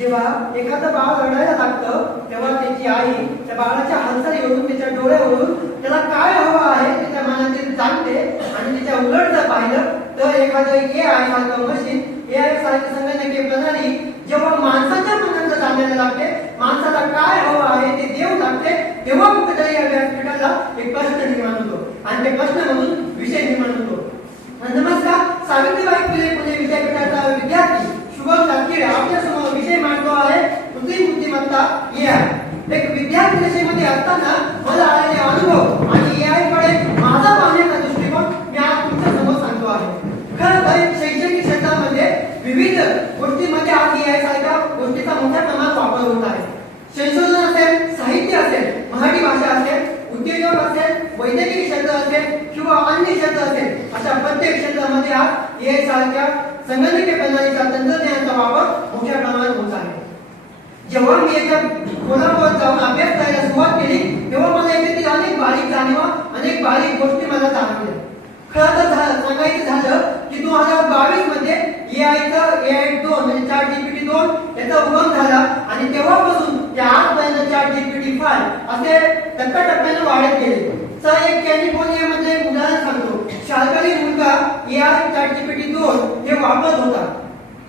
जेव्हा एखादं बाळ रडायला लागतं तेव्हा त्याची आई त्या बाळाच्या हालचालीवरून त्याच्या डोळ्यावरून त्याला काय हवं आहे ते त्या मनातील जाणते आणि त्याच्या उलट जर पाहिलं तर एखादं ए आय सारखं मशीन ए आय सारखी संगणकीय प्रणाली जेव्हा माणसाच्या मनात जाणायला लागते माणसाला काय हवं आहे ते देऊ लागते तेव्हा कुठेतरी या व्यासपीठाला एक प्रश्न निर्माण होतो. आणि ते प्रश्न म्हणून विषय निर्माण होतो. नमस्कार सावित्रीबाई फुले पुणे विद्यापीठाचा विद्यार्थी शुभम सातकिरे आपल्यासमोर विषय मांडतो आहे कृत्रिम बुद्धिमत्ता ए आय एक विद्यार्थी दशेमध्ये असताना मला आलेले अनुभव आणि ए आयकडे माझा पाहण्याचा दृष्टिकोन मी आज तुमच्यासमोर सांगतो आहे खरं तर शैक्षणिक क्षेत्रामध्ये विविध गोष्टींमध्ये आज ए आय सारख्या गोष्टीचा मोठ्या प्रमाणात वापर होत आहे संशोधन असेल साहित्य असेल मराठी भाषा असेल उद्योजक असेल वैद्यकीय क्षेत्र असेल किंवा अन्य क्षेत्र असेल अशा प्रत्येक क्षेत्रामध्ये आज ए सारख्या संगणकीय प्रणालीचा तंत्रज्ञानाचा वापर मोठ्या प्रमाणात होत आहे. जेव्हा मी एका कोल्हापुरात जाऊन अभ्यास करायला सुरुवात केली तेव्हा मला याच्यातील अनेक बारीक जाणीवा अनेक बारीक गोष्टी मला जाणवल्या. खरं तर सांगायचं झालं की दोन हजार बावीसमध्ये ए आयचं ए आय दोन म्हणजे चार जीपीटी दोन याचा उगम झाला आणि तेव्हापासून त्या आजपर्यंत चार जीपीटी फाय असे टप्प्याटप्प्याने वाढत गेले. चा एक कॅलिफोर्निया मध्ये एक उदाहरण सांगतो. शाळकरी मुलगा या आय दोन हे वापरत होता.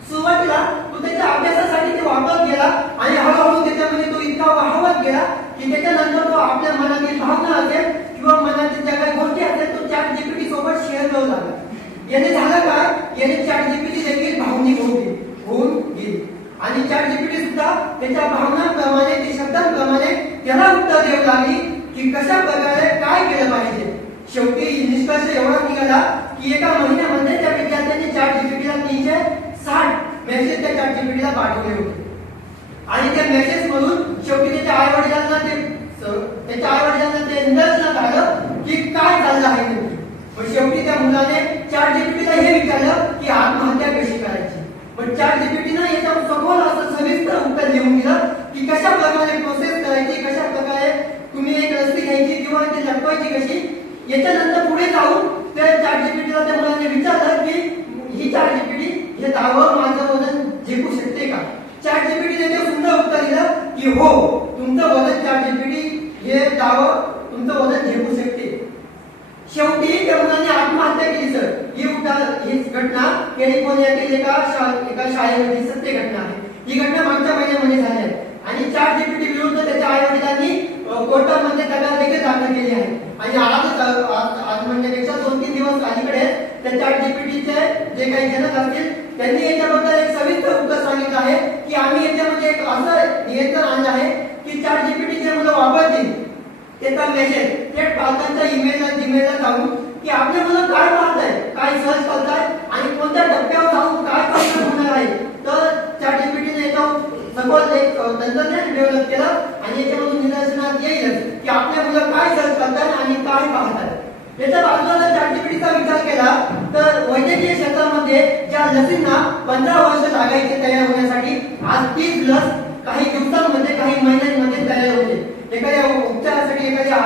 सुरुवातीला तो त्याच्या अभ्यासासाठी ते वापरत गेला आणि हळूहळू त्याच्यामध्ये तो इतका वाहवत गेला की त्याच्यानंतर तो आपल्या मनातील भावना असेल किंवा मनातील ज्या काही गोष्टी असेल तो चॅट जीपीटी सोबत शेअर करू लागला. याने झालं काय? याने चॅट जीपीटी देखील भावनिक होऊन होऊन गेली. आणि चॅट जीपीटी सुद्धा त्याच्या भावनांप्रमाणे ते शब्दांप्रमाणे त्याला उत्तर देऊ लागली. की कशा प्रकारे काय केलं पाहिजे? शेवटी निष्कर्ष एवढा निघाला की एका महिन्यामध्ये त्या विद्यार्थ्यांनी चॅट जीपीटीला तीनशे साठ मेसेज त्या चॅट जीपीटीला पाठवले होते. आणि त्या मेसेज मधून शेवटी त्याच्या आई वडिलांना ते त्याच्या आई वडिलांना ते निदर्शनात आलं की काय चाललं आहे पण शेवटी त्या मुलाने चार जीपीटीला हे विचारलं की आत्महत्या कशी करायची? पण चार जीपीटीनं याच्या सखोल असं सविस्तर उत्तर लिहून दिलं की कशा प्रकारे प्रोसेस करायची कशा प्रकारे तुम्ही एक रस्ती घ्यायची किंवा ते लपवायची कशी याच्यानंतर पुढे जाऊन त्या चार जीपीटीला त्या मुलाने विचारलं की ही चार जीपीटी हे दावं माझं वजन झेपू शकते का? चार जीपीटी त्याने सुंदर उत्तर दिलं की हो तुमचं वजन चार जीपीटी हे दावं तुमचं वजन झेपू शकते. शेवटी त्या मुलाने आत्महत्या केली सर ही उठा ही घटना कॅलिफोर्नियातील एका शा- एका शाळेमधील सत्य घटना आहे. ही घटना मागच्या महिन्यामध्ये झाली आहे. आणि चार जीपीटी विरुद्ध त्याच्या आई वडिलांनी कोर्टामध्ये त्याला देखील दाखल केली आहे. आणि आजच आज आज म्हणण्यापेक्षा दोन तीन दिवस अलीकडे त्यांच्या डीपीटीचे जे काही जनक असतील त्यांनी याच्याबद्दल एक सविस्तर उत्तर सांगितलं आहे की आम्ही याच्यामध्ये एक असं नियंत्रण आणलं आहे की चार जीपीटी जे मुलं वापरतील त्याचा मेसेज थेट पालकांच्या इमेल जीमेलला जाऊन की आपले मुलं काय पाहताय काय सर्च करताय आणि कोणत्या टप्प्यावर जाऊन काय परिणाम होणार आहे तर चार जीपीटीने याच्यावर एक तंत्रज्ञान डेव्हलप केलं आणि याच्यामध्ये की आपले मुलं काय करतात आणि काय पाहतात याच्या बाजूला जर चॅट विचार केला तर वैद्यकीय क्षेत्रामध्ये ज्या लसींना पंधरा वर्ष लागायचे तयार होण्यासाठी आज तीच लस काही दिवसांमध्ये काही महिन्यांमध्ये तयार होते. एखाद्या उपचारासाठी एखाद्या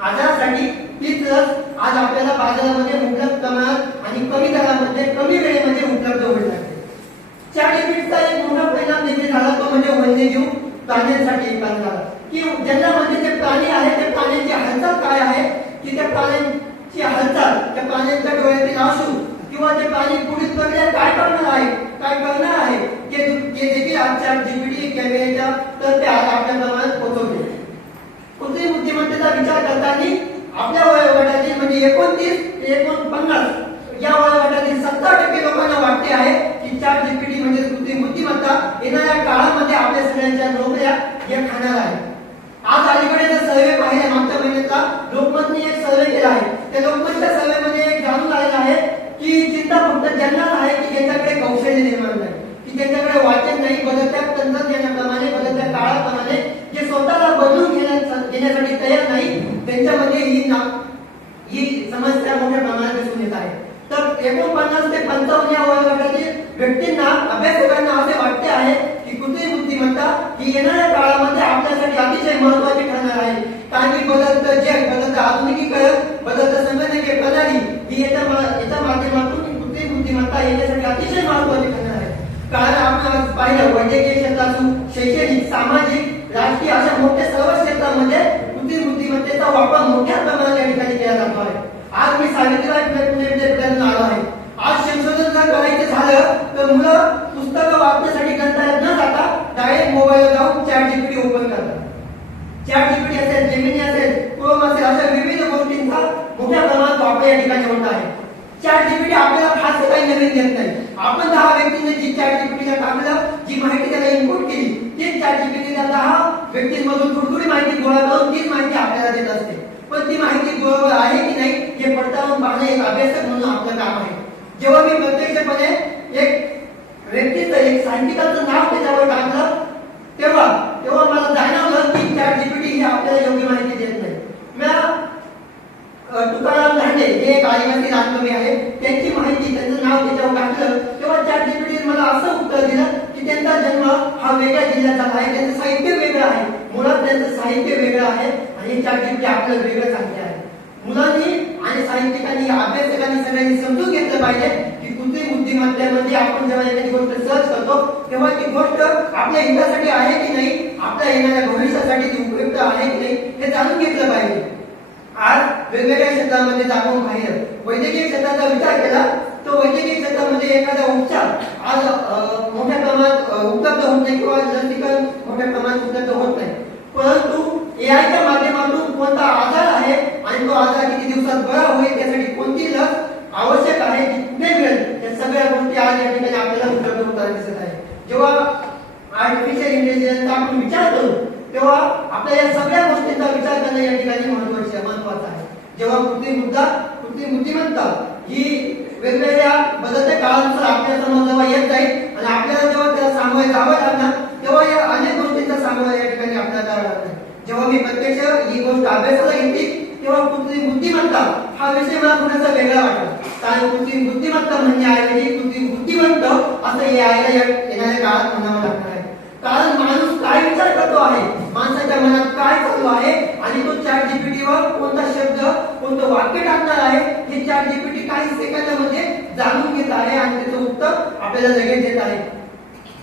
आजारासाठी तीच लस आज आपल्याला बाजारामध्ये मुबलक प्रमाणात आणि कमी दरामध्ये कमी वेळेमध्ये उपलब्ध होईल लागते चॅट एक मोठा परिणाम देखील झाला तो म्हणजे वन्यजीव प्राण्यांसाठी विकास झाला की जंगलामध्ये जे प्राणी आहेत ते प्राण्यांची हालचाल काय आहे की त्या प्राण्यांची हालचाल त्या प्राण्यांच्या डोळ्यातील आशू किंवा ते प्राणी पुढील प्रक्रिया काय करणार आहे काय करणार आहे ते ते देखील आजच्या जीपीटी तर ते आज आपल्या प्रमाणात पोहोचवले. कृत्रिम बुद्धिमत्तेचा विचार करताना आपल्या वयोगटातील म्हणजे एकोणतीस एकोणपन्नास या वयोगटातील सत्तर टक्के लोकांना वाटते आहे की चार जीपीटी म्हणजे बुद्धिमत्ता येणाऱ्या काळामध्ये आपल्या सगळ्यांच्या नोकऱ्या या खाणार आहे. आज अलीकडे जर सर्वे पाहिले मागच्या महिन्याचा लोकमतने एक सर्वे केला आहे. त्या लोकमतच्या सर्वेमध्ये एक जाणून आलेला आहे की चिंता फक्त ज्यांनाच आहे की ज्यांच्याकडे कौशल्य निर्माण नाही की त्यांच्याकडे वाचन नाही बदलत्या तंत्रज्ञानाप्रमाणे बदलत्या काळाप्रमाणे जे स्वतःला बदलून घेण्यासाठी तयार नाही त्यांच्यामध्ये ही ना ही समस्या मोठ्या प्रमाणात दिसून येत आहे. तर एकोणपन्नास ते पंचावन्न या वयोगटातील व्यक्तींना अभ्यासकांना असे वाटते आहे की कृत्रिम बुद्धिमत्ता ही येणाऱ्या काळामध्ये आपल्यासाठी अतिशय महत्वाची ठरणार आहे. कारण की बदलतं जग बदलतं आधुनिकीकरण बदलतं संगणकीय प्रणाली ही याच्या याच्या माध्यमातून कृत्रिम बुद्धिमत्ता येण्यासाठी अतिशय महत्वाची ठरणार कारण आपण पाहिलं वैद्यकीय क्षेत्र असू शैक्षणिक सामाजिक राजकीय अशा मोठ्या सर्व क्षेत्रामध्ये कृत्रिम बुद्धिमत्तेचा वापर मोठ्या प्रमाणात या ठिकाणी केला जातो आहे. आज मी सावित्रीबाई फुले पुणे विद्यापीठातून आलो आहे. आज संशोधन जर करायचं झालं तर मुलं पुस्तकं वाचण्यासाठी ग्रंथालयात न जाता डायरेक्ट मोबाईल जाऊन चॅट जीपीटी ओपन करतात. चॅट जीपीटी असेल जेमिनी असेल क्रोम असेल अशा विविध गोष्टींचा मोठ्या प्रमाणात वापर या ठिकाणी होत आहे. चॅट जीपीटी आपल्याला फारसं काही नवीन देत नाही आपण दहा व्यक्तींनी जी चॅट जीपीटीला टाकलं जी माहिती त्याला इनपुट केली तीच चॅट जीपीटी त्या दहा व्यक्तींमधून थोडी माहिती गोळा करून तीच माहिती आपल्याला देत असते. पण ती माहिती बरोबर आहे की नाही हे पडताळून पाहणे एक अभ्यासक म्हणून आपलं काम आहे. जेव्हा मी प्रत्यक्षपणे एक व्यक्तीचं एक साहित्यिकाचं नाव त्याच्यावर टाकलं तेव्हा तेव्हा मला जाणवलं की त्या जीपीटी हे आपल्याला योग्य माहिती देत नाही. मला तुकाराम धांडे हे एक आदिवासी राजकवी आहे त्यांची माहिती त्यांचं नाव त्याच्यावर टाकलं तेव्हा चॅट जीपीटी मला असं उत्तर दिलं की त्यांचा जन्म हा वेगळ्या जिल्ह्यात झाला आहे. त्यांचं साहित्य वेगळं आहे. मुळात त्यांचं साहित्य वेगळं आहे आणि त्या ठिकाणी आपल्याला वेगळं साहित्य आहे मुलांनी आणि साहित्यिकांनी अभ्यासकांनी सगळ्यांनी समजून घेतलं पाहिजे की कुठली बुद्धिमत्तेमध्ये आपण जेव्हा एखादी गोष्ट सर्च करतो तेव्हा ती गोष्ट आपल्या हितासाठी आहे की नाही आपल्या येणाऱ्या भविष्यासाठी ती उपयुक्त आहे की नाही हे जाणून घेतलं पाहिजे. आज वेगवेगळ्या क्षेत्रामध्ये जाणून आपण पाहिलं. वैद्यकीय क्षेत्राचा विचार केला तर वैद्यकीय क्षेत्रामध्ये एखादा उपचार आज मोठ्या प्रमाणात अ, उपलब्ध किंवा लसीकरण मोठ्या प्रमाणात उपलब्ध होत नाही. परंतु एआयच्या माध्यमातून कोणता आजार आहे आणि तो आजार किती दिवसात बरा होईल त्यासाठी कोणती लस आवश्यक आहे ती कुठे मिळेल या सगळ्या गोष्टी आज या ठिकाणी आपल्याला उपलब्ध होताना दिसत आहे जेव्हा आर्टिफिशियल इंटेलिजन्सचा आपण विचार करू तेव्हा आपल्या या सगळ्या गोष्टींचा विचार करणं या ठिकाणी महत्त्वाचे महत्वाचं आहे. जेव्हा कृत्रिम मुद्दा कृत्रिम बुद्धिमत्ता ही वेगवेगळ्या बदलत्या काळानुसार आपल्यासमोर जेव्हा येत जाईल आणि आपल्याला जेव्हा त्या सामोरे जावं लागणार तेव्हा या अनेक गोष्टींचा सामोरा या ठिकाणी आपल्याला करावा लागणार. जेव्हा मी प्रत्यक्ष ही गोष्ट अभ्यासाला घेतली तेव्हा कृत्रिम बुद्धिमत्ता हा विषय मला थोडासा वेगळा वाटला. कारण कृत्रिम बुद्धिमत्ता म्हणजे ऐवजी कृत्रिम बुद्धिमत्त असं या येणाऱ्या काळात म्हणावं लागणार आहे. कारण माणूस काय विचार करतो आहे? माणसाच्या मनात काय चालू आहे? आणि तो चॅट जीपीटीवर कोणता शब्द कोणतं वाक्य टाकणार आहे? हे चॅट जीपीटी काही सेकंदामध्ये जाणून घेत आहे आणि त्याचं उत्तर आपल्याला लगेच देत आहे.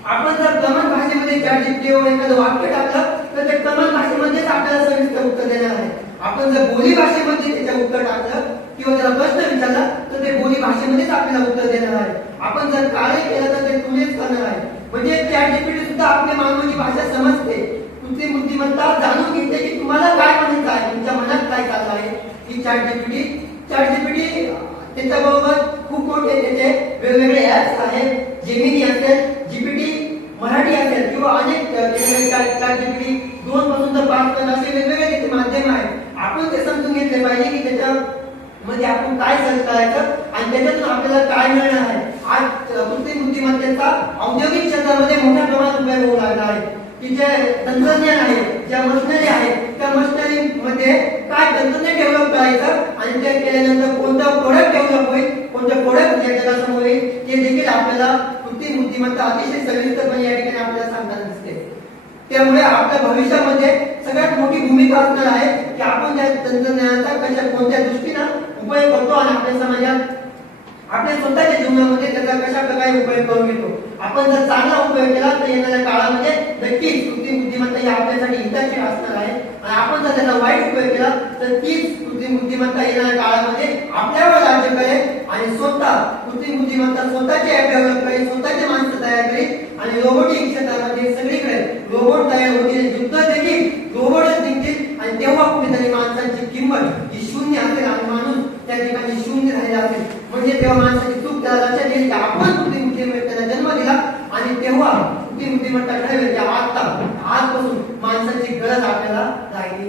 आपण जर कमन भाषेमध्ये चॅट जीपीटीवर एखादं वाक्य टाकलं तर ते कमन भाषेमध्येच आपल्याला सविस्तर उत्तर देणार आहे. आपण जर बोली भाषेमध्ये त्याच्या उत्तर टाकलं किंवा त्याला प्रश्न विचारला तर ते बोली भाषेमध्येच आपल्याला उत्तर देणार आहे. आपण जर कार्य केलं तर ते तुलेच करणार आहे. म्हणजे चॅट जीपीटी सुद्धा आपल्या मानवाची भाषा समजते. तुमची बुद्धिमत्ता जाणून घेते की तुम्हाला काय म्हणायचं आहे तुमच्या मनात काय चाललं आहे. ही चॅट जीपीटी चॅट जीपीटी त्याच्याबरोबर खूप मोठे त्याचे वेगवेगळे ऍप्स आहेत. जेमिनी असेल जीपीटी मराठी असेल किंवा अनेक जीपीटी दोन पासून तर पाच पर्यंत असे वेगवेगळे त्याचे माध्यम आहेत. आपण ते समजून घेतले पाहिजे की त्याच्या मध्ये आपण काय सर्च करायचं आणि त्याच्यातून आपल्याला काय मिळणार आहे. आज कृत्रिम बुद्धिमत्तेचा औद्योगिक क्षेत्रामध्ये मोठ्या प्रमाणात उपयोग होऊ लागला आहे. की जे तंत्रज्ञान आहे ज्या मशिनरी आहेत त्या मशिनरी मध्ये काय तंत्रज्ञान डेव्हलप करायचं आणि ते केलेलं कोणतं प्रोडक्ट डेव्हलप होईल कोणतं प्रोडक्ट या जगासमोर येईल ते देखील आपल्याला कृत्रिम बुद्धिमत्ता अतिशय सविस्तरपणे या ठिकाणी आपल्याला सांगताना दिसते त्यामुळे आपल्या भविष्यामध्ये सगळ्यात मोठी भूमिका असणार आहे की आपण त्या तंत्रज्ञानाचा कशा कोणत्या दृष्टीनं उपयोग करतो आणि आपल्या समाजात आपल्या स्वतःच्या जीवनामध्ये त्याचा कशा प्रकारे उपयोग करून घेतो. आपण जर चांगला उपयोग केला तर येणाऱ्या काळामध्ये नक्कीच कृत्रिम बुद्धिमत्ता ही आपल्यासाठी हिताची असणार आहे. आणि आपण जर त्याचा वाईट उपयोग केला तर तीच कृत्रिम बुद्धिमत्ता येणाऱ्या काळामध्ये आपल्यावर राज्य करेल आणि स्वतः कृत्रिम बुद्धिमत्ता स्वतःचे ऍप डेव्हलप करेल स्वतःचे माणसं तयार करेल आणि रोबोटिक क्षेत्रामध्ये सगळीकडे रोबोट तयार होतील युद्ध देखील रोबोटच जिंकतील आणि तेव्हा कुठेतरी माणसाची किंमत ही शून्य असेल आणि माणूस त्या ठिकाणी शून्य राहिला असेल म्हणजे तेव्हा माणसाची चूक त्याला लक्षात येईल की आपण कृत्रिम बुद्धिमत्तेला जन्म दिला आणि तेव्हा कृत्रिम बुद्धिमत्ता ठरवेल की आता आजपासून माणसाची गरज आपल्याला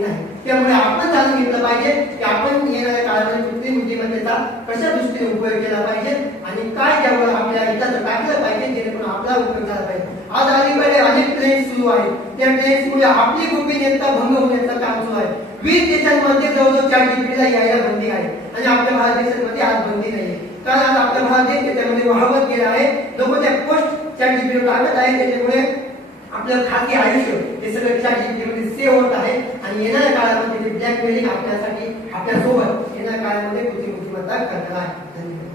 राहिली नाही. त्यामुळे आपण जाणून घेतलं पाहिजे की आपण येणाऱ्या काळामध्ये कृत्रिम बुद्धिमत्तेचा कशा दृष्टीने उपयोग केला पाहिजे आणि काय त्यावर आपल्या हिताचं टाकलं पाहिजे जेणेकरून आपला उपयोग झाला पाहिजे. आज अलीकडे अनेक ट्रेन सुरू आहेत. त्या ट्रेन्समुळे आपली गोपनीयता भंग होण्याचं काम सुरू आहे. वीस देशांमध्ये जवळजवळ चार डिग्रीला यायला बंदी आहे. आणि आपल्या भारत देशांमध्ये आज बंदी नाही कारण आज आपला भारत देश त्याच्यामध्ये वाहवत गेला आहे. लोक त्या पोस्ट चार डिग्रीवर टाकत आहे त्याच्यामुळे आपलं खाती आयुष्य हे सगळं चार जीपीमध्ये सेव्ह होत आहे. आणि येणाऱ्या काळामध्ये ब्लॅकमेलिंग आपल्यासाठी आपल्यासोबत येणाऱ्या काळामध्ये कृत्रिम बुद्धिमत्ता करणार आहे. धन्यवाद.